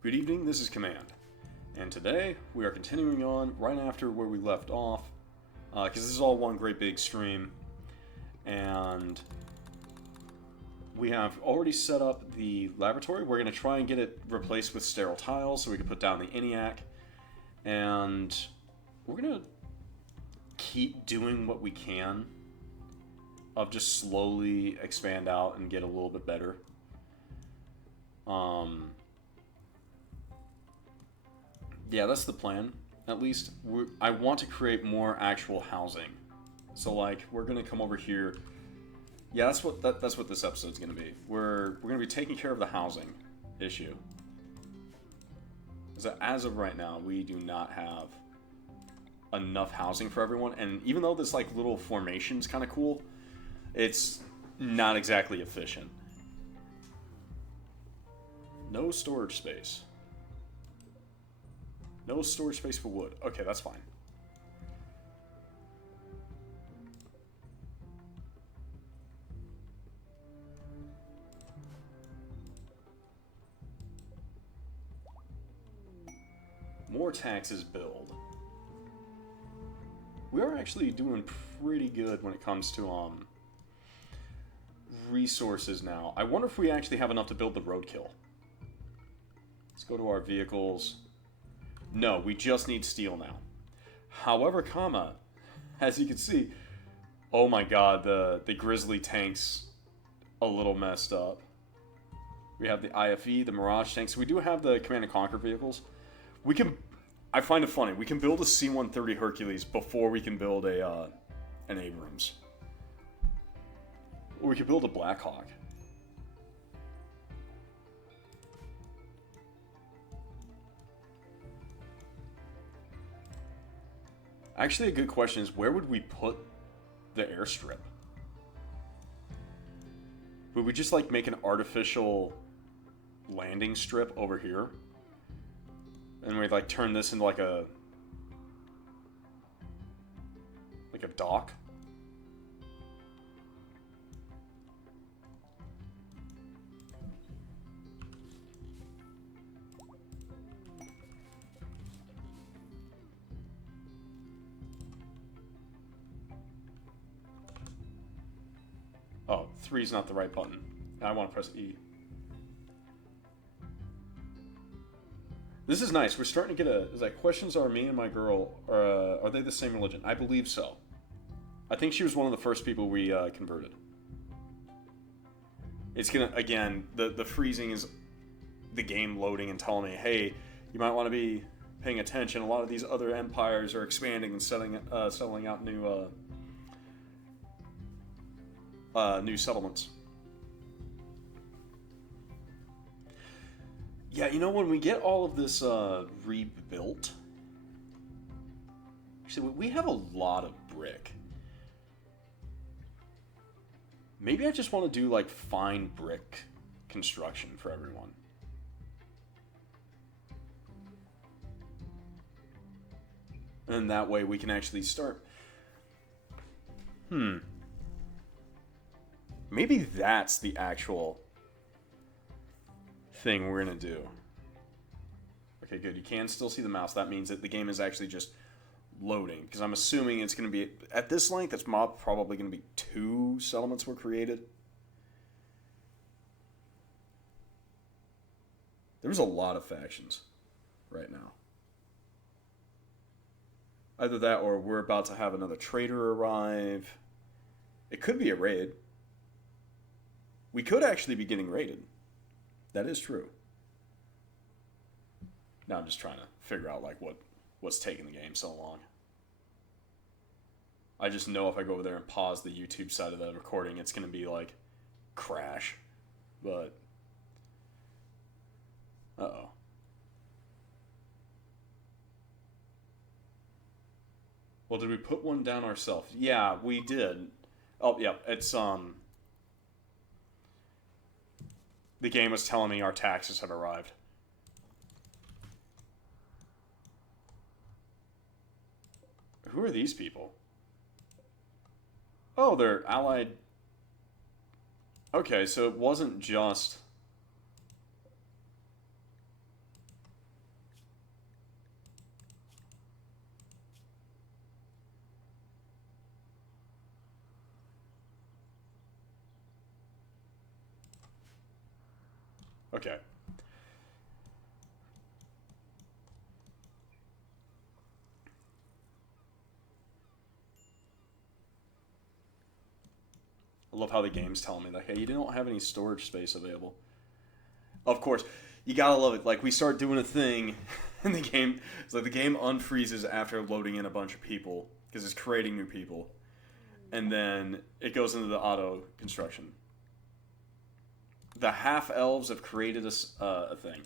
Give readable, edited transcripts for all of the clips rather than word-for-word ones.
Good evening, this is Command, and today we are continuing on right after where we left off, because this is all one great big stream, and we have already set up the laboratory. We're going to try and get it replaced with sterile tiles so we can put down the ENIAC, and we're going to keep doing what we can of just slowly expand out and get a little bit better. Yeah, that's the plan. At least, I want to create more actual housing. So, like, we're gonna come over here. Yeah, that's what this episode's gonna be. We're gonna be taking care of the housing issue. So as of right now, we do not have enough housing for everyone. And even though this like little formation's kind of cool, it's not exactly efficient. No storage space. No storage space for wood. Okay, that's fine. More taxes billed. We are actually doing pretty good when it comes to resources now. I wonder if we actually have enough to build the roadkill. Let's go to our vehicles. No, we just need steel now. However, as you can see, oh my god, the Grizzly tank's a little messed up. We have the IFE, the Mirage tanks. We do have the Command & Conquer vehicles. We can, I find it funny, we can build a C-130 Hercules before we can build an Abrams. Or we could build a Black Hawk. Actually, a good question is, where would we put the airstrip? Would we just, like, make an artificial landing strip over here? And we'd, like, turn this into, like a dock? Oh, 3 is not the right button. I want to press E. This is nice. We're starting to get is that questions are me and my girl, are they the same religion? I believe so. I think she was one of the first people we converted. It's gonna, again, the freezing is the game loading and telling me, hey, you might want to be paying attention. A lot of these other empires are expanding and settling out new settlements. Yeah, you know, when we get all of this rebuilt, actually, we have a lot of brick. Maybe I just want to do, like, fine brick construction for everyone. And that way we can actually start. Maybe that's the actual thing we're going to do. Okay, good. You can still see the mouse. That means that the game is actually just loading. Because I'm assuming it's going to be, at this length, it's probably going to be 2 settlements were created. There's a lot of factions right now. Either that or we're about to have another trader arrive. It could be a raid. We could actually be getting raided. That is true. Now I'm just trying to figure out, like, what's taking the game so long. I just know if I go over there and pause the YouTube side of the recording, it's going to be, like, crash. But, uh-oh. Well, did we put one down ourselves? Yeah, we did. Oh, yeah, it's, the game was telling me our taxes had arrived. Who are these people? Oh, they're allied. Okay, so it wasn't just Okay. I love how the game's telling me, like, hey, you don't have any storage space available. Of course, you gotta love it. Like, we start doing a thing, and the game, it's like the game unfreezes after loading in a bunch of people, because it's creating new people. And then it goes into the auto construction. The half elves have created a thing.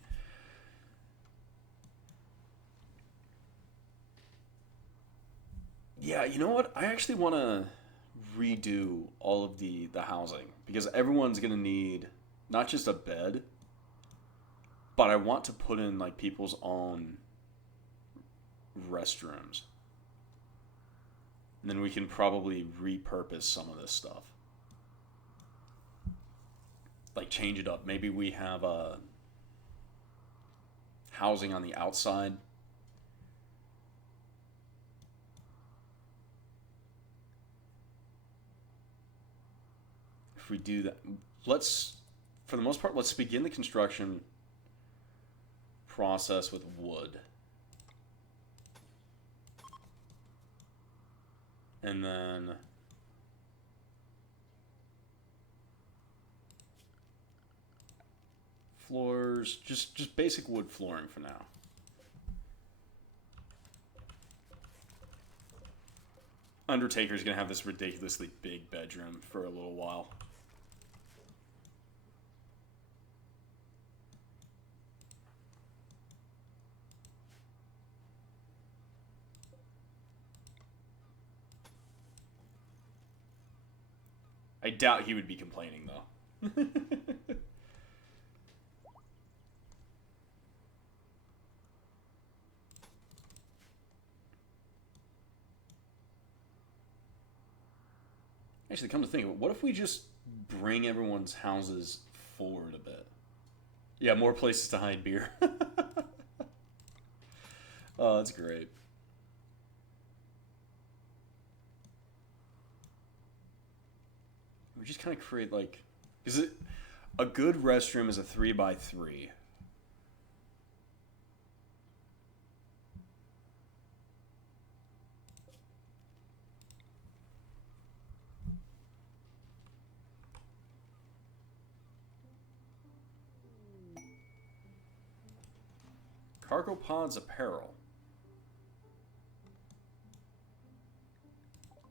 Yeah, you know what? I actually want to redo all of the housing because everyone's gonna need not just a bed, but I want to put in like people's own restrooms. And then we can probably repurpose some of this stuff. Like change it up. Maybe we have housing on the outside. If we do that, let's, for the most part, let's begin the construction process with wood. And then floors, just basic wood flooring for now. Undertaker's gonna have this ridiculously big bedroom for a little while. I doubt he would be complaining, though. Actually, come to think of it, what if we just bring everyone's houses forward a bit? Yeah, more places to hide beer. Oh, that's great. We just kind of create, like... Is it... A good restroom is a 3x3. Cargo pods apparel.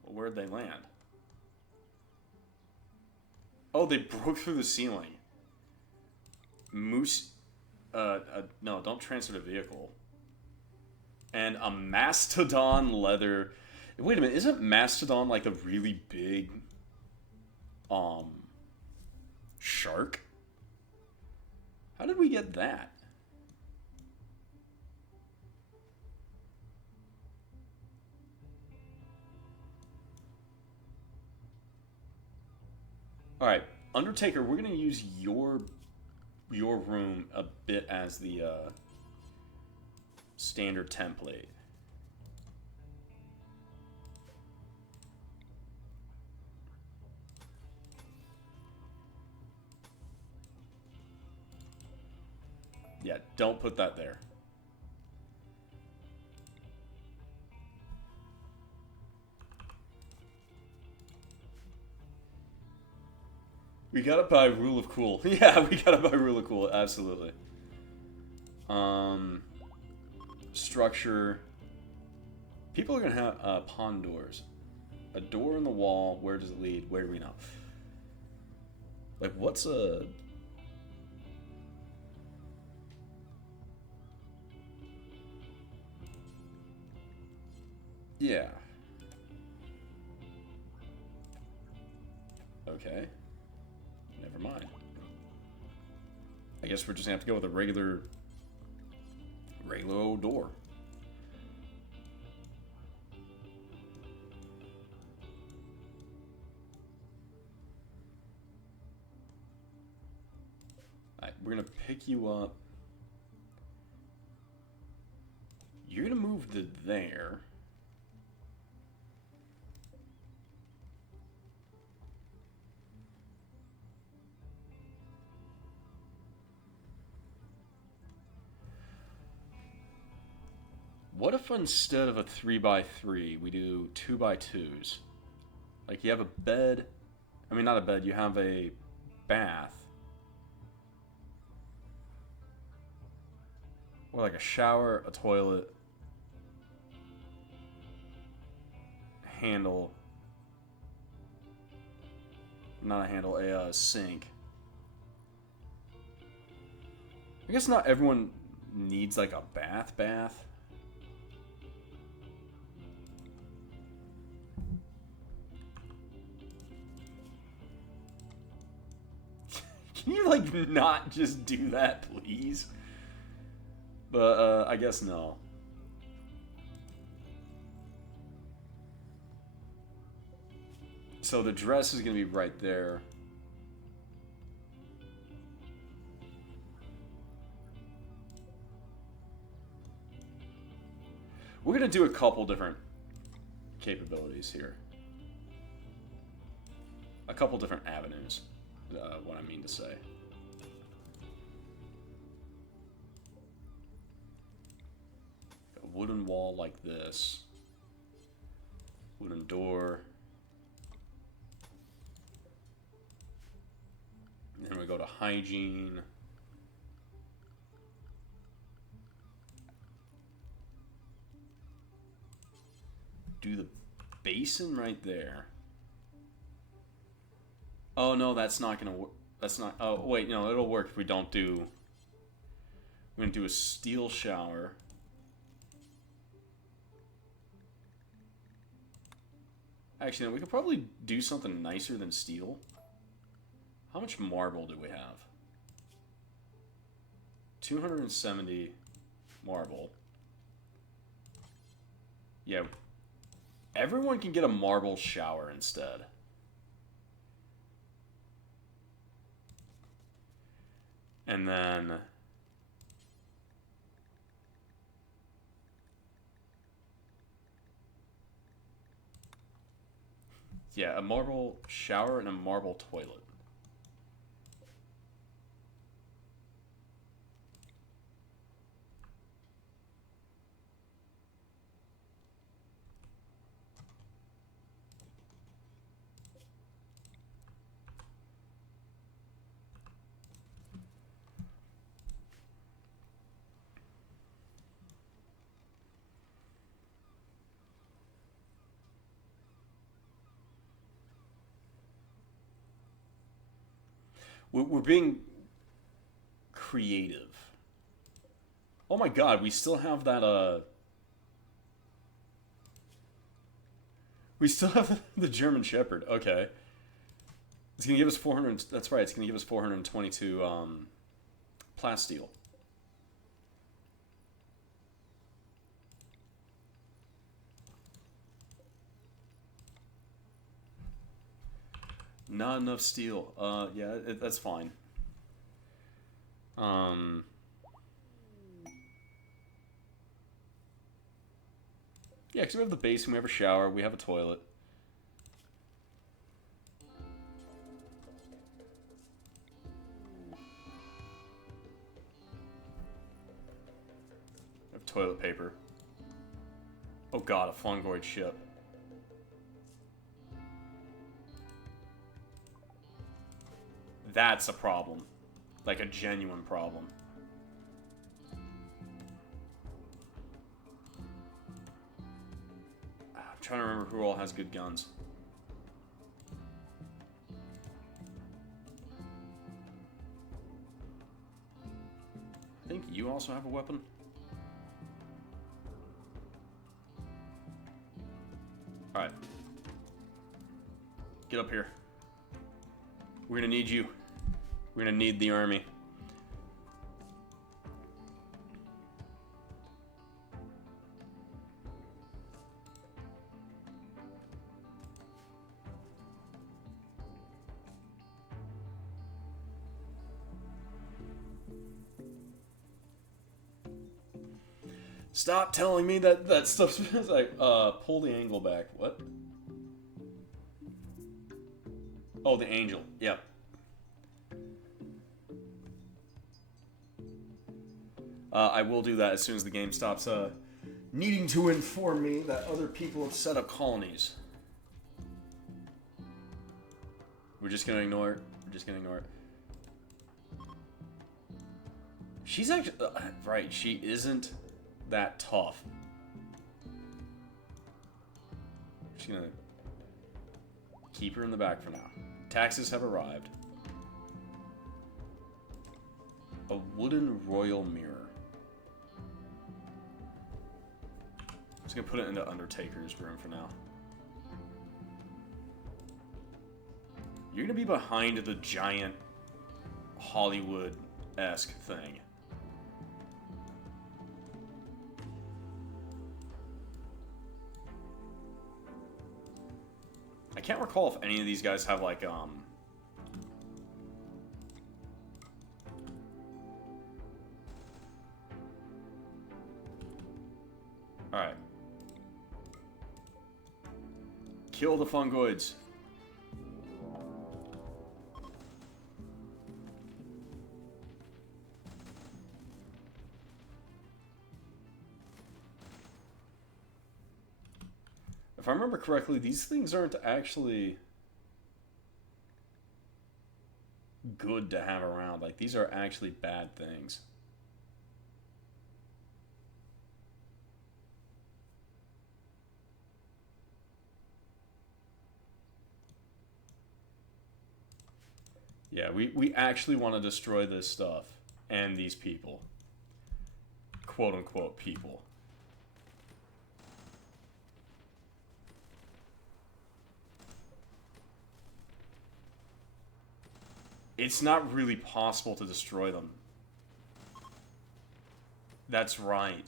Well, where'd they land? Oh, they broke through the ceiling. Moose... no, don't transfer the vehicle. And a mastodon leather... Wait a minute, isn't mastodon like a really big... shark? How did we get that? Alright, Undertaker, we're gonna use your room a bit as the standard template. Yeah, don't put that there. We got it by rule of cool. Yeah, we got it by rule of cool, absolutely. Structure. People are gonna have pond doors. A door in the wall, where does it lead? Where do we know? Like, what's a... Yeah. Okay. Never mind. I guess we're just gonna have to go with a regular old door. Alright, we're gonna pick you up. You're gonna move to there. What if instead of a 3x3, we do 2x2s? Like, you have a bed. I mean, not a bed, you have a bath. Or like a shower, a toilet, handle. Not a handle, a sink. I guess not everyone needs like a bath. Can you like not just do that, please? But I guess no. So the dress is gonna be right there. We're gonna do a couple different capabilities here. A couple different avenues, what I mean to say. A wooden wall like this. Wooden door. And then we go to hygiene. Do the basin right there. Oh no, that's not gonna work. That's not. Oh wait, no, it'll work if we don't do. We're gonna do a steel shower. Actually, no, we could probably do something nicer than steel. How much marble do we have? 270 marble. Yeah. Everyone can get a marble shower instead. And then... yeah, a marble shower and a marble toilet. We're being creative. Oh my god, we still have that, we still have the German Shepherd. Okay. It's gonna give us 400... that's right, it's gonna give us 422, plasteel. Not enough steel. Yeah, that's fine. Yeah, because we have the basin, we have a shower, we have a toilet. We have toilet paper. Oh god, a fungoid ship. That's a problem. Like a genuine problem. I'm trying to remember who all has good guns. I think you also have a weapon. Alright. Get up here. We're gonna need you. We're gonna need the army. Stop telling me that stuff's like, pull the angle back. What? Oh, the angel. Yep. I will do that as soon as the game stops needing to inform me that other people have set up colonies. We're just gonna ignore it. We're just gonna ignore it. She's actually... right, she isn't that tough. Just gonna keep her in the back for now. Taxes have arrived. A wooden royal mirror. Just gonna put it into Undertaker's room for now. You're gonna be behind the giant Hollywood-esque thing. I can't recall if any of these guys have like Alright. Kill the fungoids. If I remember correctly, these things aren't actually good to have around. Like, these are actually bad things. Yeah, we actually want to destroy this stuff and these people. Quote-unquote people. It's not really possible to destroy them. That's right.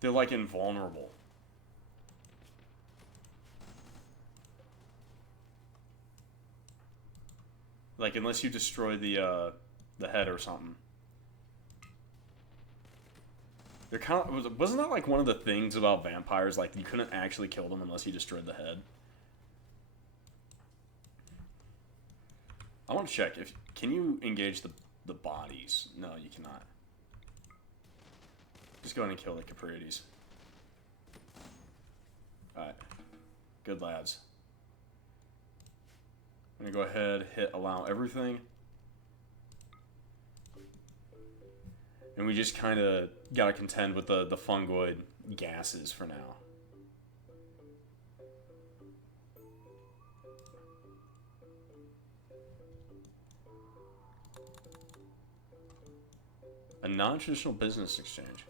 They're like invulnerable. Like unless you destroy the head or something. They're kind of, wasn't that like one of the things about vampires? Like you couldn't actually kill them unless you destroyed the head. I want to check if can you engage the bodies? No, you cannot. Just go ahead and kill the Capriades. Alright. Good lads. I'm gonna go ahead, hit allow everything. And we just kind of gotta contend with the fungoid gases for now. A non-traditional business exchange.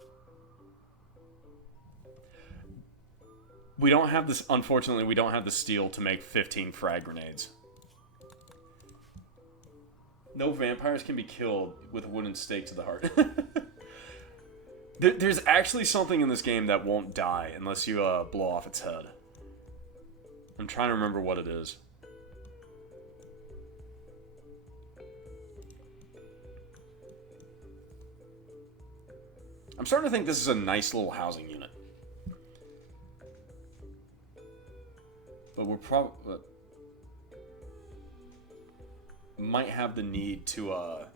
We don't have this, unfortunately, we don't have the steel to make 15 frag grenades. No vampires can be killed with a wooden stake to the heart. There's actually something in this game that won't die unless you blow off its head. I'm trying to remember what it is. I'm starting to think this is a nice little housing unit. But we're probably... might have the need to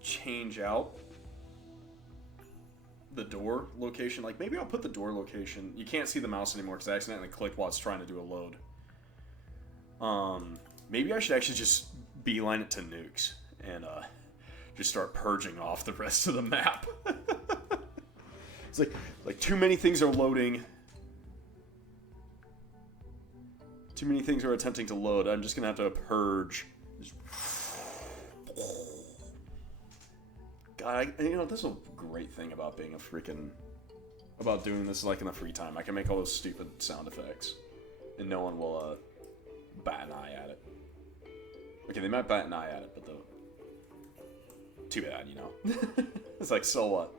change out the door location. Like maybe I'll put the door location. You can't see the mouse anymore because I accidentally clicked while it's trying to do a load. Maybe I should actually just beeline it to nukes and just start purging off the rest of the map. It's like too many things are loading. Too many things are attempting to load. I'm just gonna have to purge. God, you know, this is a great thing about being a freaking... about doing this like in the free time. I can make all those stupid sound effects. And no one will, bat an eye at it. Okay, they might bat an eye at it, but too bad, you know? It's like, so what?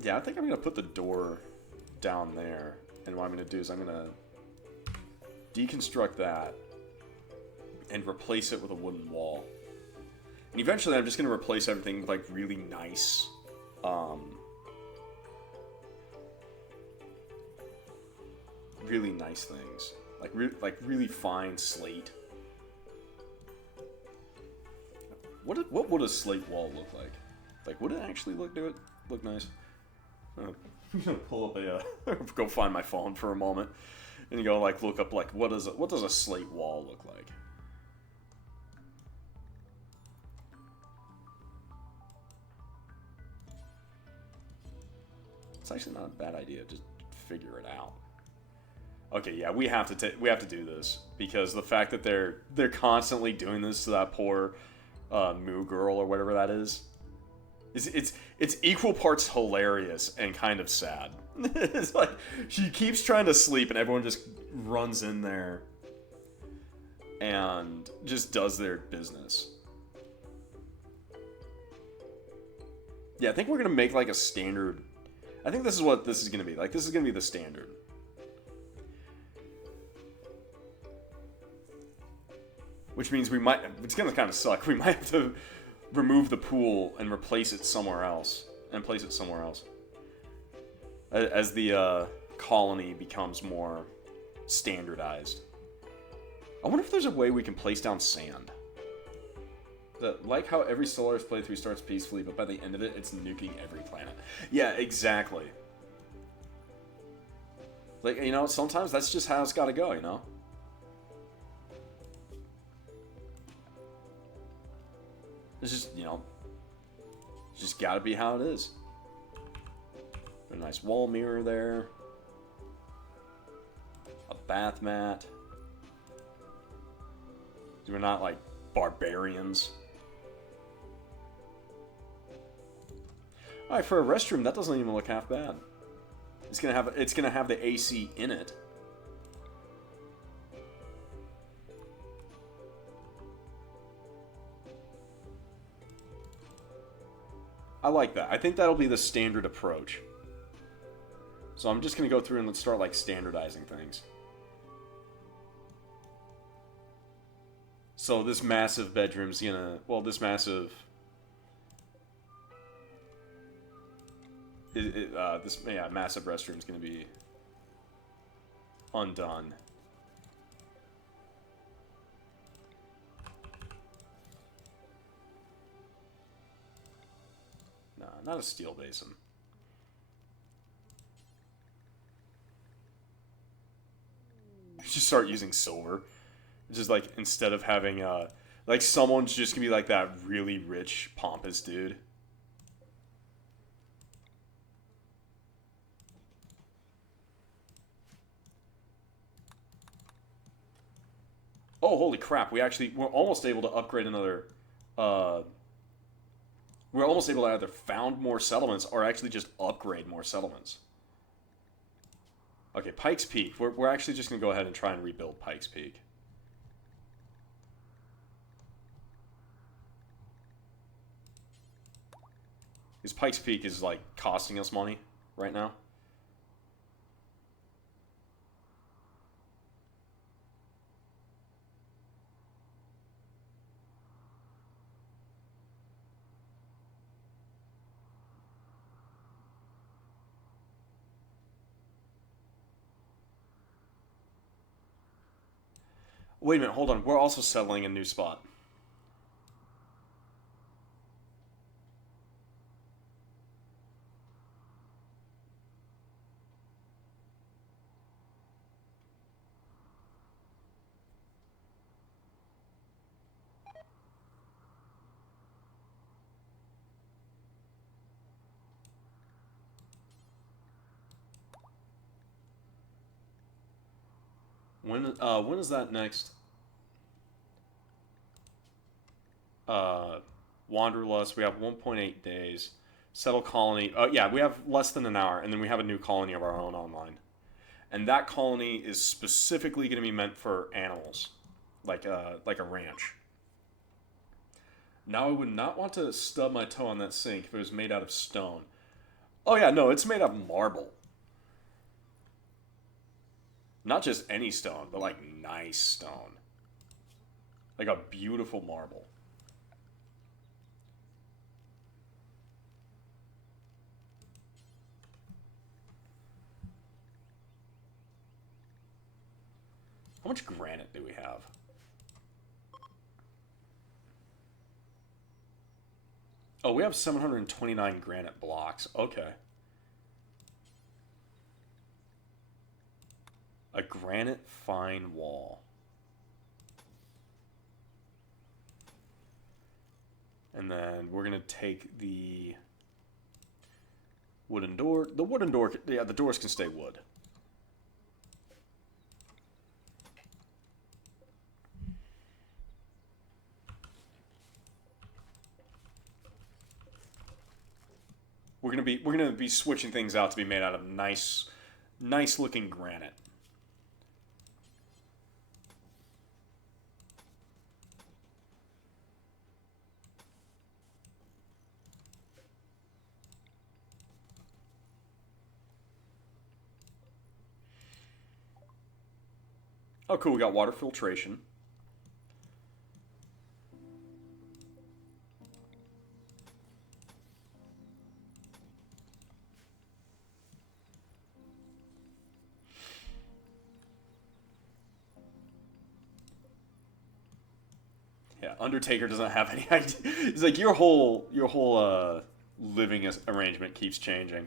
Yeah, I think I'm gonna put the door down there, and what I'm going to do is I'm going to deconstruct that and replace it with a wooden wall. And eventually I'm just going to replace everything with like really nice really nice things. Like really fine slate. What would a slate wall look like? Like, would it actually look nice? I'm gonna pull up a go find my phone for a moment, and you go like look up like what does a slate wall look like? It's actually not a bad idea. Just figure it out. Okay, yeah, we have to do this because the fact that they're constantly doing this to that poor Moo girl or whatever that is, it's equal parts hilarious and kind of sad. It's like she keeps trying to sleep and everyone just runs in there and just does their business. Yeah, I think we're gonna make like a standard. I think this is what this is gonna be. Like, this is gonna be the standard. Which means we might... It's going to kind of suck. We might have to remove the pool and replace it somewhere else. And place it somewhere else. As the colony becomes more standardized. I wonder if there's a way we can place down sand. Like how every Stellaris playthrough starts peacefully, but by the end of it, it's nuking every planet. Yeah, exactly. Like, you know, sometimes that's just how it's got to go, you know? It's just, you know, it's just gotta be how it is. A nice wall mirror there. A bath mat. We're not like barbarians. Alright, for a restroom, that doesn't even look half bad. It's gonna have the AC in it. I like that. I think that'll be the standard approach. So I'm just going to go through and let's start like standardizing things. So this massive bedroom's gonna... Well, this massive... massive restroom's gonna be undone. Not a steel basin. Just start using silver. Just like, instead of having, like, someone's just gonna be like that really rich, pompous dude. Oh, holy crap. We're almost able to upgrade another, we're almost able to either found more settlements or actually just upgrade more settlements. Okay, Pikes Peak. We're actually just going to go ahead and try and rebuild Pikes Peak. Because Pikes Peak is, like, costing us money right now. Wait a minute, hold on. We're also settling a new spot. When is that next? Wanderlust, we have 1.8 days. Settle colony. Yeah, we have less than an hour, and then we have a new colony of our own online. And that colony is specifically going to be meant for animals, like a ranch. Now, I would not want to stub my toe on that sink if it was made out of stone. Oh yeah, no, it's made out of marble. Not just any stone, but like nice stone. Like a beautiful marble. much granite do we have? Oh, we have 729 granite blocks. Okay. A granite fine wall. And then we're going to take the wooden door. The wooden door, yeah, the doors can stay wood. We're gonna be switching things out to be made out of nice looking granite. Oh, cool. We got water filtration. Yeah, Undertaker doesn't have any idea. It's like your whole living arrangement keeps changing.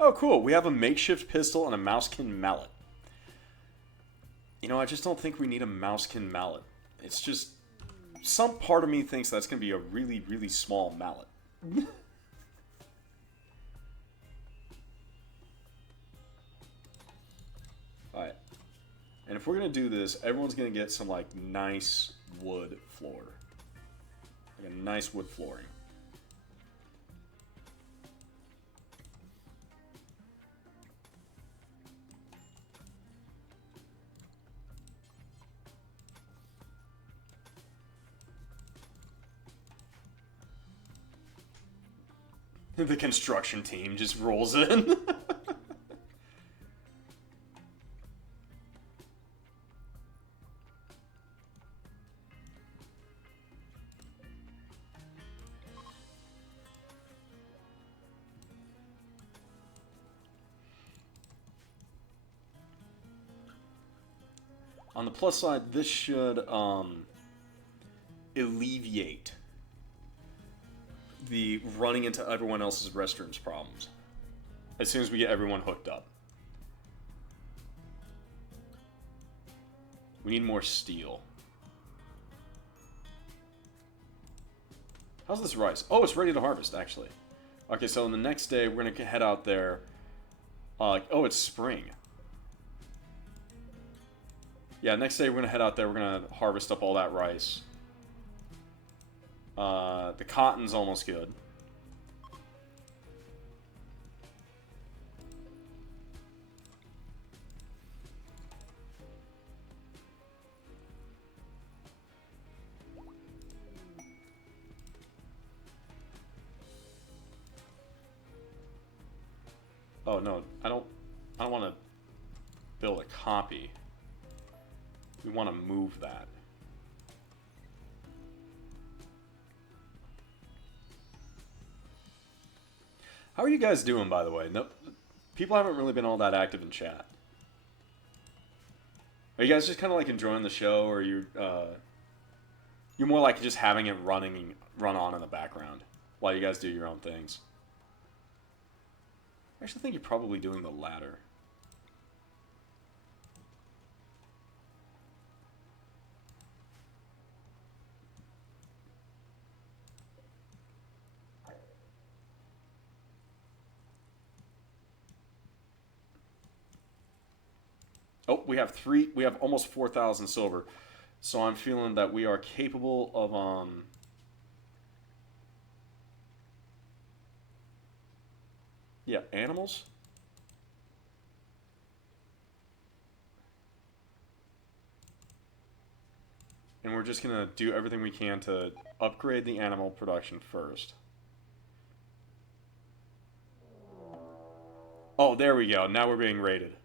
Oh, cool. We have a makeshift pistol and a mousekin mallet. You know, I just don't think we need a mousekin mallet. It's just... Some part of me thinks that's going to be a really, really small mallet. Alright. And if we're going to do this, everyone's going to get some, like, nice wood floor. Like a nice wood flooring. The construction team just rolls in. On the plus side, this should alleviate the running into everyone else's restrooms problems as soon as we get everyone hooked up. We need more steel. How's this rice? Oh, it's ready to harvest, actually. Okay, so on the next day, we're going to head out there. Oh, it's spring. Yeah, next day we're going to head out there. We're going to harvest up all that rice. The cotton's almost good. Oh no, I don't want to build a copy. We want to move that. How are you guys doing, by the way? No, people haven't really been all that active in chat. Are you guys just kind of like enjoying the show, or you're more like just having it run on in the background while you guys do your own things? I actually think you're probably doing the latter. Oh, we have three. We have almost 4,000 silver. So I'm feeling that we are capable of yeah, animals. And we're just gonna do everything we can to upgrade the animal production first. Oh, there we go. Now we're being raided.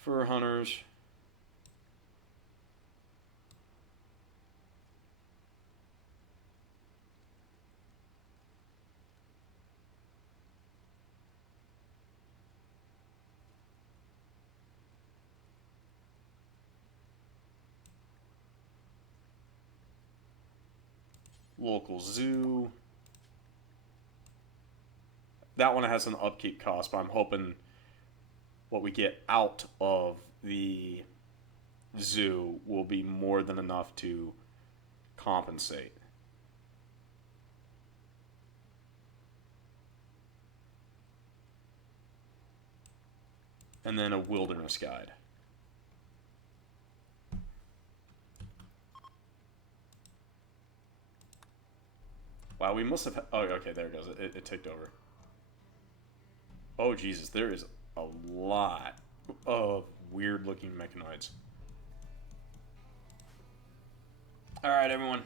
Fur hunters. Local zoo. That one has an upkeep cost, but I'm hoping what we get out of the zoo will be more than enough to compensate. And then a wilderness guide. Wow, we must have... Oh, okay, there it goes. It ticked over. Oh, Jesus, there is a lot of weird-looking mechanoids. Alright, everyone.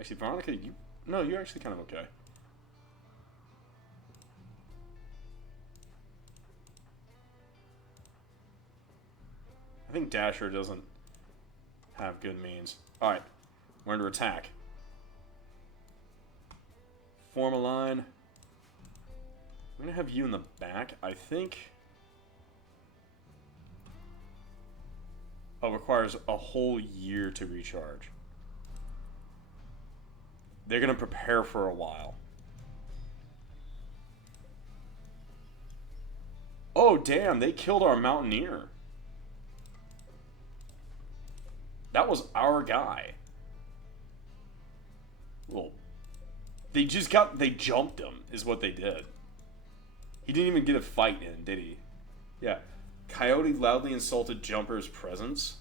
Actually, Veronica, you... No, you're actually kind of okay. I think Dasher doesn't have good means. Alright, we're under attack. Form a line. I'm going to have you in the back, I think. Oh, requires a whole year to recharge. They're going to prepare for a while. Oh, damn, they killed our mountaineer. That was our guy. Well, they jumped him, is what they did. He didn't even get a fight in, did he? Yeah. Coyote loudly insulted Jumper's presence.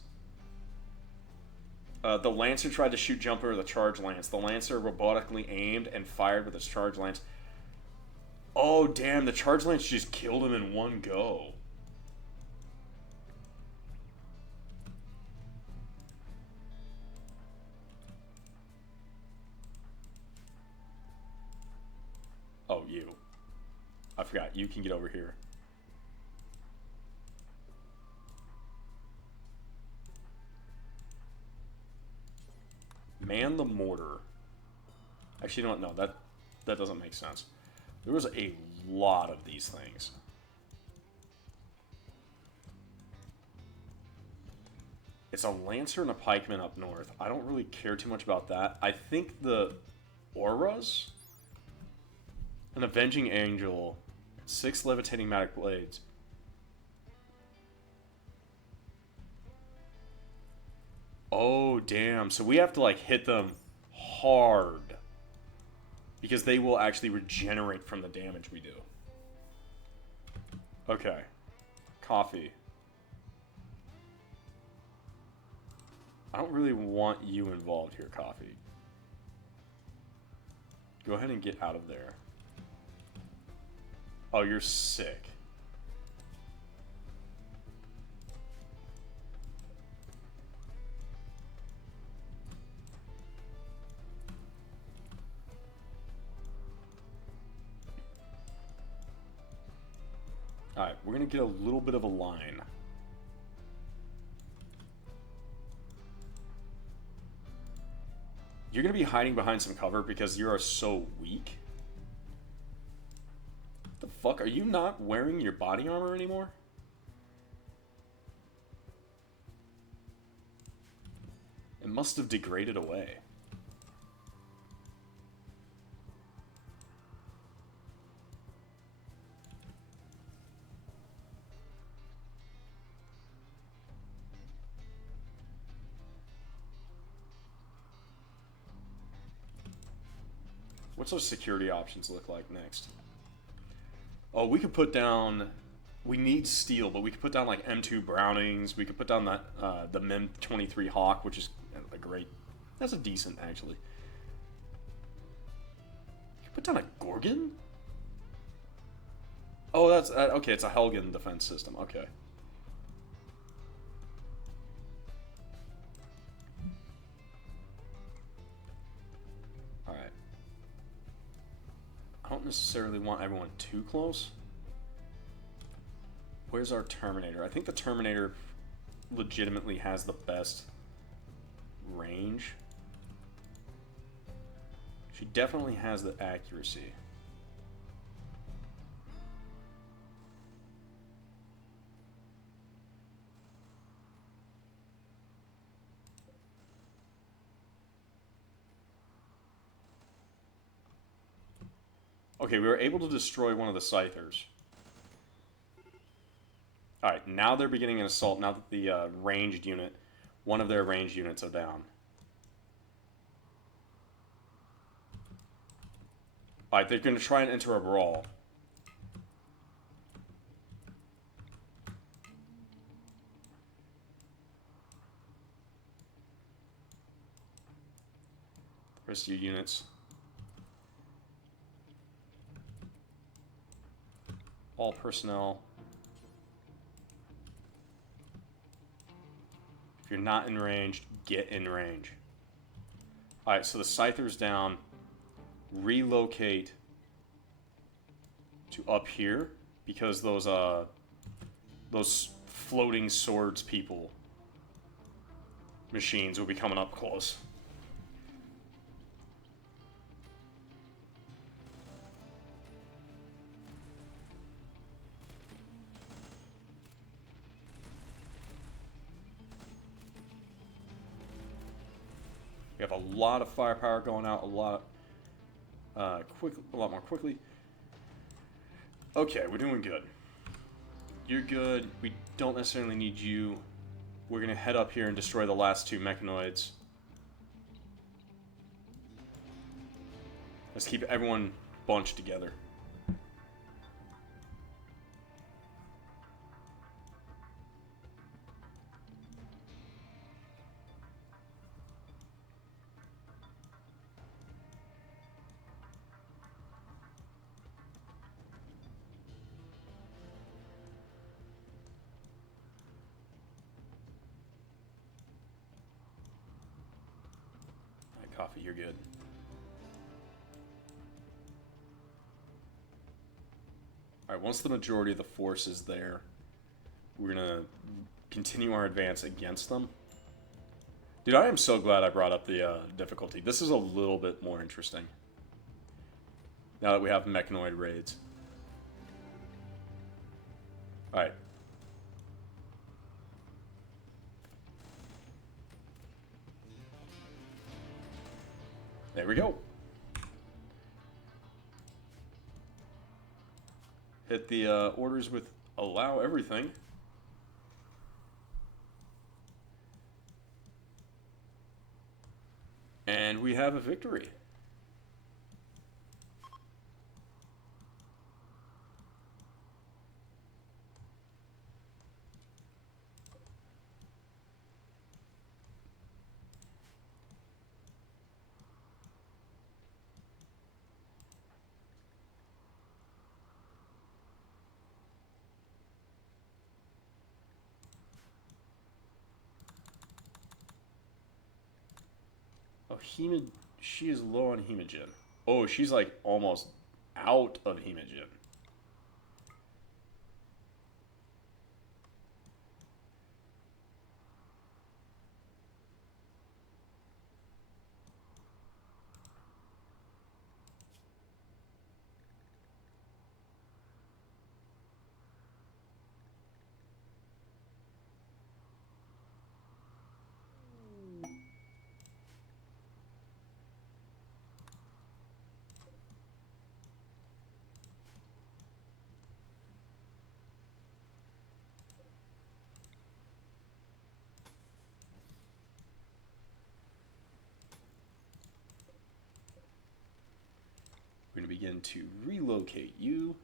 The Lancer tried to shoot Jumper with a charge lance. The Lancer robotically aimed and fired with his charge lance. Oh, damn, the charge lance just killed him in one go. Oh, you. I forgot. You can get over here. Man the mortar. Actually, you know what? No, that doesn't make sense. There was a lot of these things. It's a Lancer and a Pikeman up north. I don't really care too much about that. I think the Auras? An Avenging Angel. 6 Levitating Magic Blades. Oh, damn. So we have to, like, hit them hard. Because they will actually regenerate from the damage we do. Okay. Coffee. I don't really want you involved here, Coffee. Go ahead and get out of there. Oh, you're sick. Alright, we're going to get a little bit of a line. You're going to be hiding behind some cover because you are so weak. What the fuck? Are you not wearing your body armor anymore? It must have degraded away. What's our security options look like next? Oh, we could put down. We need steel, but we could put down like M2 Brownings. We could put down that the MEM 23 Hawk, which is a great. That's a decent actually. You could put down a Gorgon. Oh, that's okay. It's a Helgen defense system. Okay. All right. I don't necessarily want everyone too close. Where's our Terminator? I think the Terminator legitimately has the best range. She definitely has the accuracy. Okay, we were able to destroy one of the Scythers. Alright, now they're beginning an assault, now that the ranged unit, one of their ranged units are down. Alright, they're going to try and enter a brawl. The rest of your units. All personnel. If you're not in range, get in range. Alright, so the Scyther's down. Relocate to up here because those floating swords people machines will be coming up close. We have a lot of firepower going out, a lot more quickly. Okay, we're doing good. You're good. We don't necessarily need you. We're gonna head up here and destroy the last two mechanoids. Let's keep everyone bunched together. Coffee, you're good. Alright, once the majority of the force is there, we're gonna continue our advance against them. Dude, I am so glad I brought up the difficulty. This is a little bit more interesting. Now that we have mechanoid raids. Alright. There we go. Hit the orders with allow everything. And we have a victory. Oh, she is low on hemogen. Oh, she's like almost out of hemogen. We're going to begin to relocate you.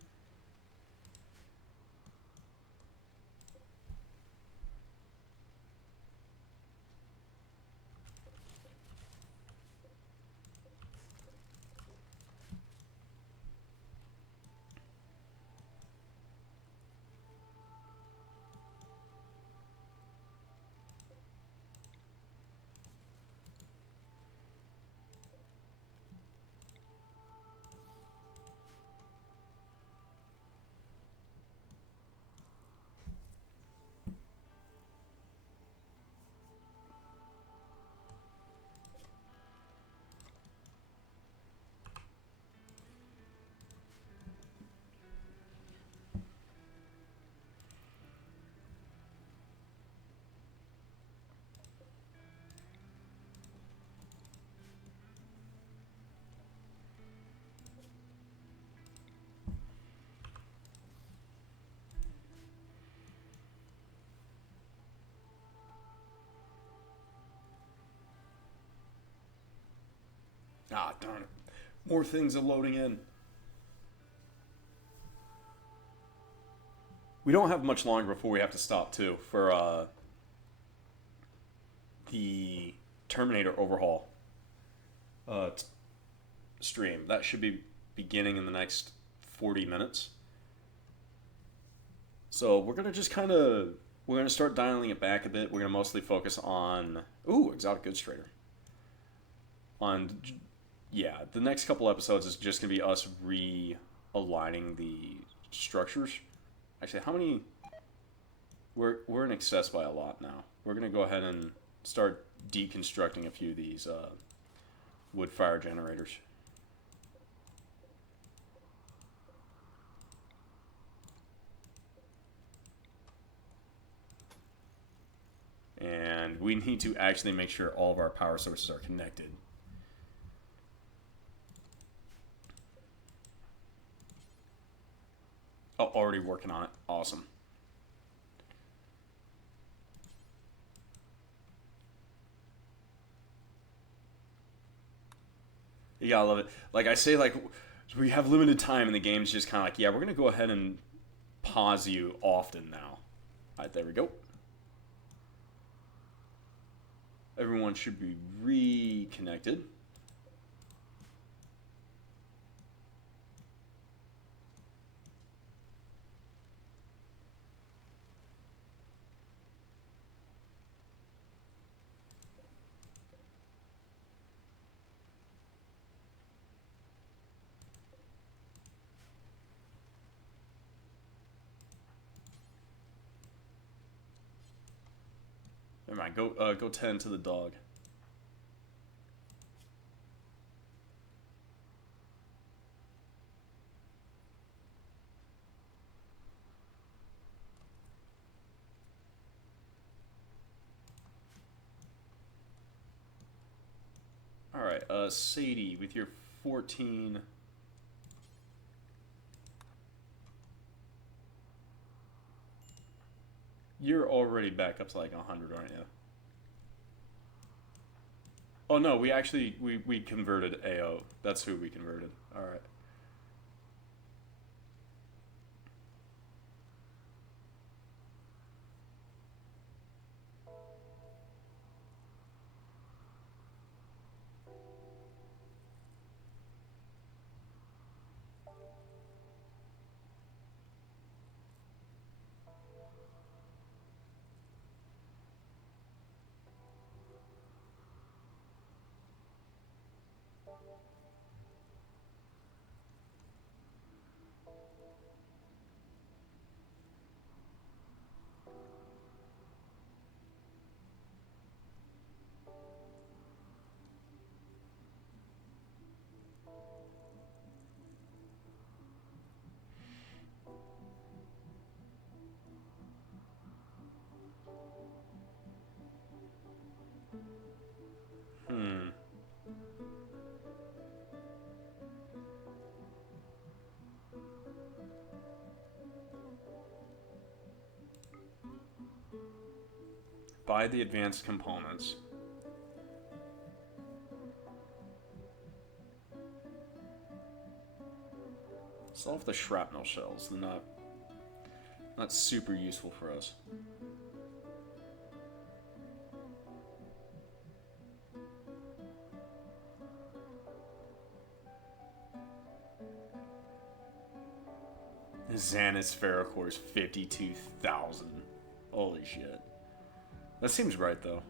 Ah, darn it. More things are loading in. We don't have much longer before we have to stop, too, for the Terminator overhaul stream. That should be beginning in the next 40 minutes. So we're going to just kind of... We're going to start dialing it back a bit. We're going to mostly focus on... Ooh, Exotic Goods Trader. Yeah, the next couple episodes is just going to be us realigning the structures. Actually, how many... We're in excess by a lot now. We're going to go ahead and start deconstructing a few of these wood fire generators. And we need to actually make sure all of our power sources are connected. Oh, already working on it. Awesome. You gotta love it. Like I say, like we have limited time, and the game's just kind of like, yeah, we're gonna go ahead and pause you often now. All right, there we go. Everyone should be reconnected. Never mind. Go tend to the dog. All right, Sadie, with your 14. You're already back up to like 100, aren't you? Oh no, we actually we converted AO. That's who we converted. All right. Hmm. Buy the advanced components. Solve the shrapnel shells. They're not super useful for us. Xana's Ferrocore is 52,000. Holy shit. That seems right, though.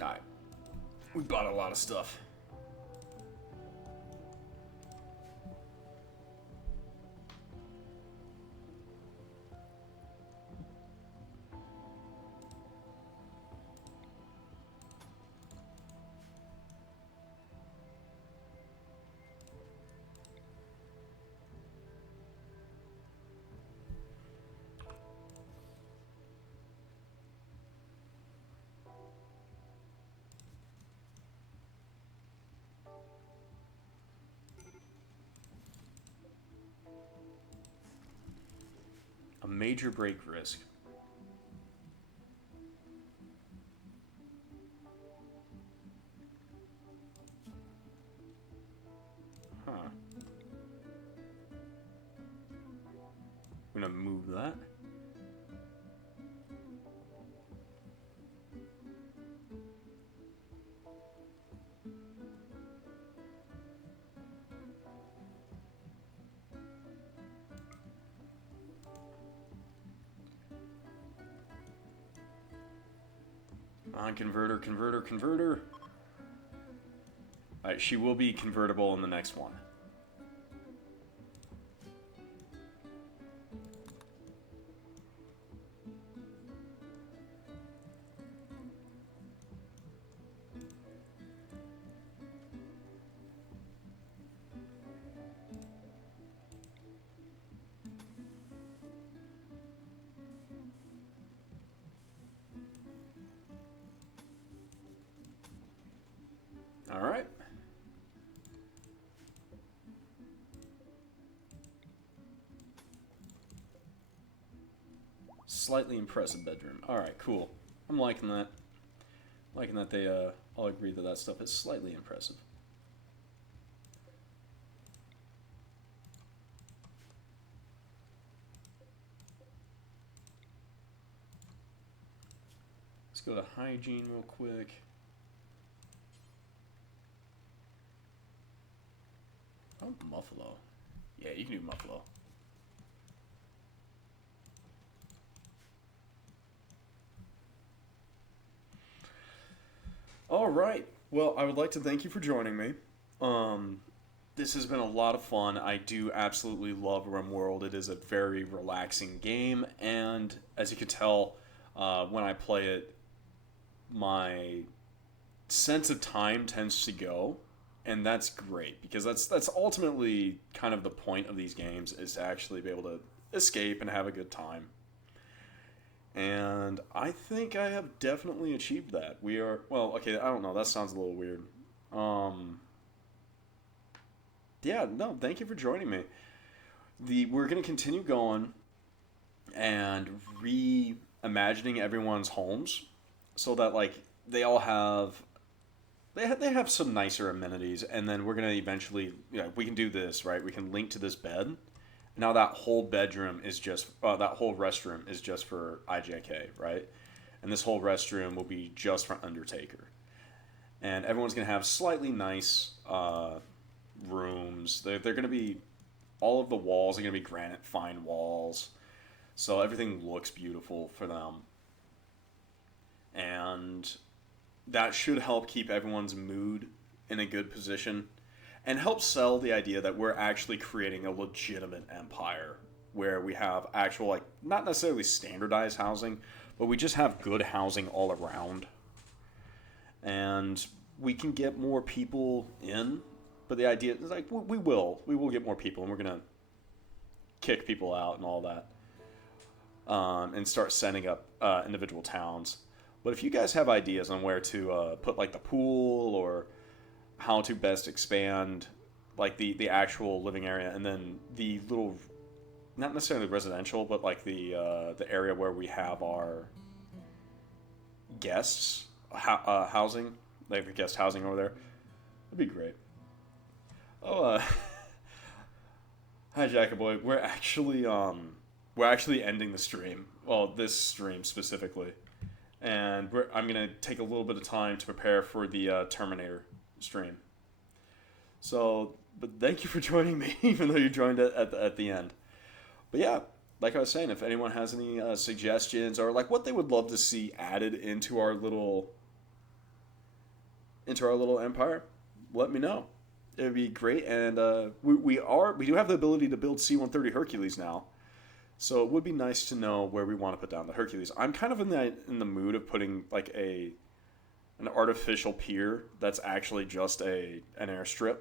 Alright. We bought a lot of stuff. major break risk. Huh. I'm gonna move that. On converter, converter, converter. Alright, she will be convertible in the next one. Alright. Slightly impressive bedroom. Alright, cool. I'm liking that. Liking that they all agree that that stuff is slightly impressive. Let's go to hygiene real quick. Oh, Buffalo. Yeah, you can do Buffalo. All right. Well, I would like to thank you for joining me. This has been a lot of fun. I do absolutely love RimWorld. It is a very relaxing game, and as you can tell, when I play it, my sense of time tends to go, and that's great because that's ultimately kind of the point of these games, is to actually be able to escape and have a good time. And I think I have definitely achieved that. We are, well, okay, I don't know, that sounds a little weird. Yeah, no, thank you for joining me. We're going to continue going and reimagining everyone's homes so that, like, they all have they have some nicer amenities, and then we're going to eventually, we can do this, right? We can link to this bed. Now that whole bedroom is just, that whole restroom is just for IJK, right? And this whole restroom will be just for Undertaker. And everyone's going to have slightly nice rooms. They're going to be, all of the walls are going to be granite fine walls. So everything looks beautiful for them. And that should help keep everyone's mood in a good position. And help sell the idea that we're actually creating a legitimate empire where we have actual, like, not necessarily standardized housing, but we just have good housing all around. And we can get more people in, but the idea is, like, we will get more people, and we're going to kick people out and all that, and start setting up individual towns. But if you guys have ideas on where to put, like, the pool, or how to best expand, like, the actual living area, and then the little, not necessarily residential, but like the area where we have our guests housing, like the guest housing over there, that'd be great. Oh, hi Jacoboy. We're actually ending the stream. Well, this stream specifically, and I'm gonna take a little bit of time to prepare for the Terminator stream. So, but thank you for joining me, even though you joined at the end. But yeah, like I was saying, if anyone has any suggestions, or like what they would love to see added into our little empire, let me know. It would be great. And we do have the ability to build C-130 Hercules now, so it would be nice to know where we want to put down the Hercules. I'm kind of in the mood of putting like an artificial pier that's actually just an airstrip,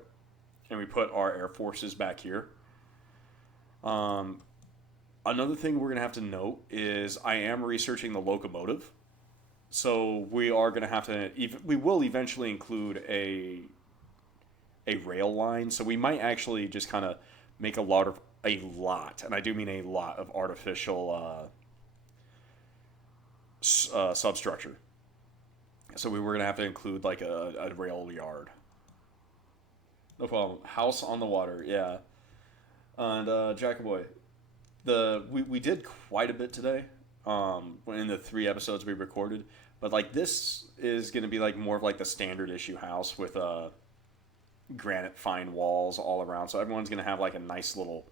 and we put our air forces back here. Another thing we're going to have to note is I am researching the locomotive, so we are going to have to, we will eventually include a rail line, so we might actually just kind of make a a lot, and I do mean a lot, of artificial substructure. So we were gonna have to include like a rail yard. No problem. House on the water, yeah. And Jackaboy, we did quite a bit today. In the 3 episodes we recorded, but like this is gonna be like more of like the standard issue house with granite fine walls all around. So everyone's gonna have like a nice little.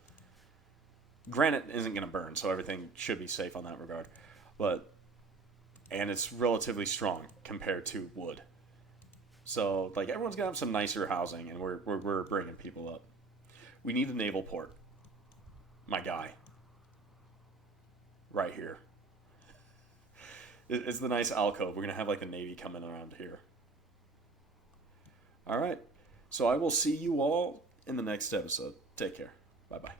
Granite isn't gonna burn, so everything should be safe on that regard. And it's relatively strong compared to wood. So like everyone's gonna have some nicer housing, and we're bringing people up. We need a naval port, my guy. Right here. It's the nice alcove. We're gonna have like the Navy coming around here. All right. So I will see you all in the next episode. Take care. Bye bye.